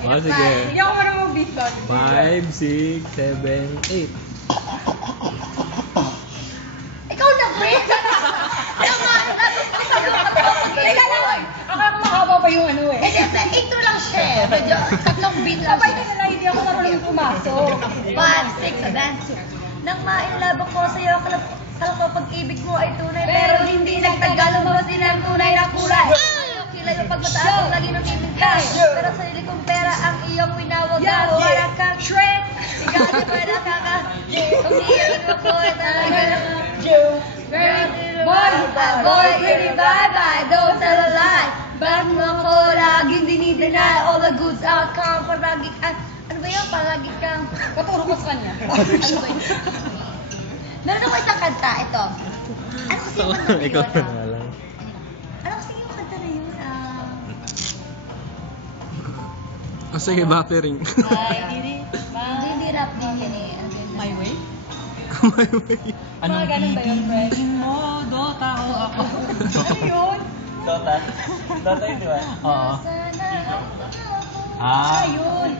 Oh, sige. Hindi ako marunong mag-beatbox. 5, 6, 7, 8. Ikaw na, Brent! Teka lang! Akala ko mahaba pa yung ano eh. Ito lang siya eh. Medyo tatlong beat lang Sabay siya. ka na lang, hindi ako marunong pumasok. 5, 6, 7. Nang ma-inlove ako sa'yo, akala ko pag-ibig mo ay tunay. Pero hindi nagtagal, lumabas din ang tunay na kulay. Kilay yung pagmataas ang lagi nang ibigay. Pero sa sarili kong pera ang iyong winawagan. Para kang Shrek. Ikaw di ba nakaka... Umiiyak ako talaga. Boy, pretty bye-bye, don't tell a lie. Bakit mo ako laging dinideny all the goods outcome? Palagi ano ba yun? Palagi kang... Katuro ko sa kanya. Ano ba yun? Meron ako isang kanta, ito. Ano kasi yung kanta na Ikaw yun? na lang. Ano kasi yung kanta na yun? Oh, sige, buffering. Hindi rap din yun eh. Ano yun? My way? My way. Mga ganun ba yun, friend? mo, Dota o ako? Ano yun? Dota? Dota yun, di ba? Oo. Ah, Ayun.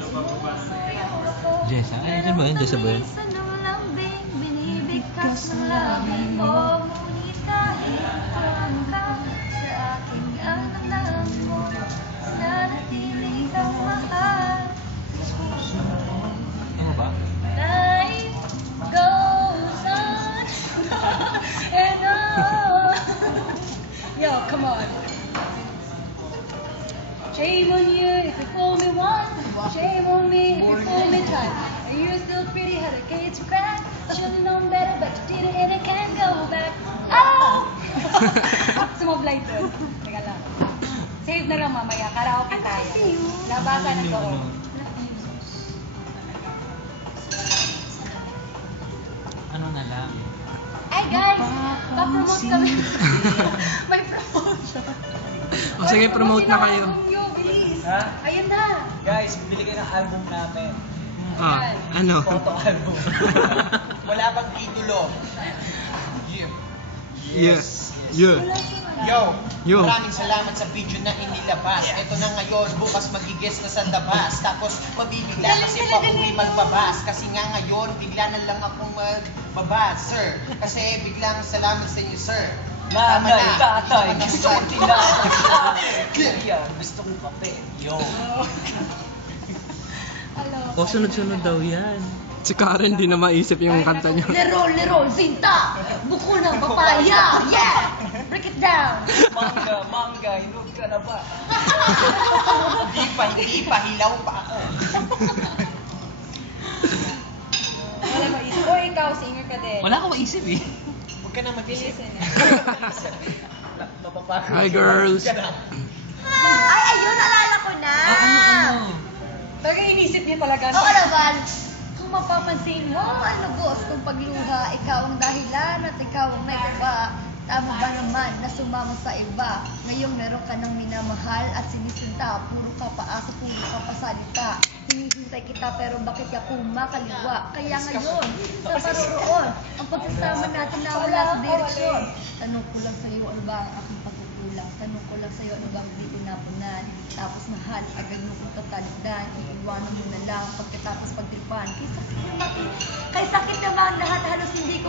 Jessa? Ano ba yun? Jessa ba yun? Sa lambing, binibigkas ng labi mo. Ngunit kahit tuwang ka sa aking alam mo, nanatili kang mahal. Ano ba? Life goes on and on. Yo, come on. Shame on you if you fool me once. Shame on me if you fool me twice. And you're still pretty, had a case to crack. I should've known better, but you did it and I can't go back. Oh! Sumablay doon. Teka lang. Save na lang mamaya. Karaoke tayo. Labasan ng loob. Ano na lang? Ay guys, pa-promote kami. May promotion. O sige, promote na kayo. Yo, bilis. Ha? Ayun na. Guys, bili kayo ng album namin. Ah, ano? Photo album. Wala bang titulo? Yes. Yeah. Yo, maraming salamat sa video na inilabas. Ito na ngayon, bukas magigis na sa labas. Tapos mabibigla kasi pauwi magbabas. Kasi nga ngayon, bigla na lang akong magbabas, sir. Kasi biglang salamat sa inyo, sir. Tama Nanay, na. tatay, Hindi gusto ko ko tinahan. Yan, gusto kong kape. Yo. O, sunod-sunod daw yan. Si Karen, di na maisip yung kanta niya. Lero, zinta, buko ng papaya, yeah! Break it down! Mangga, hinog ka na ba? Hindi pa, hilaw pa ako. Wala maisip. O ikaw, singer ka din. Wala akong maisip eh. Huwag ka na mag-isip. Bilisan Mapapagod. Hi, girls. Huwag ka na. Ay, ayun, nalala ko na! Ano? Talaga inisip niya talaga. Oo naman, kung mapapansin mo, ano gustong pagluha, ikaw ang dahilan at ikaw ang may iba. Tama ba naman na sumama sa iba? Ngayong meron ka ng minamahal at sinisinta, puro ka paasa, puro ka pasalita. Hinihintay kita pero bakit ka kumakaliwa? Kaya ngayon, sa paroroon, ang pagsasama natin na wala sa direksyon. Tanong ko lang sa'yo, ano ba ang aking pagkukulang? Tanong ko lang sa'yo, ano ba ang di ko napunan? Tapos mahal, agad mo kong tatalikdan, iiwanan mo na lang pagkatapos pagtripan. Kay sakit naman lahat, halos hindi ko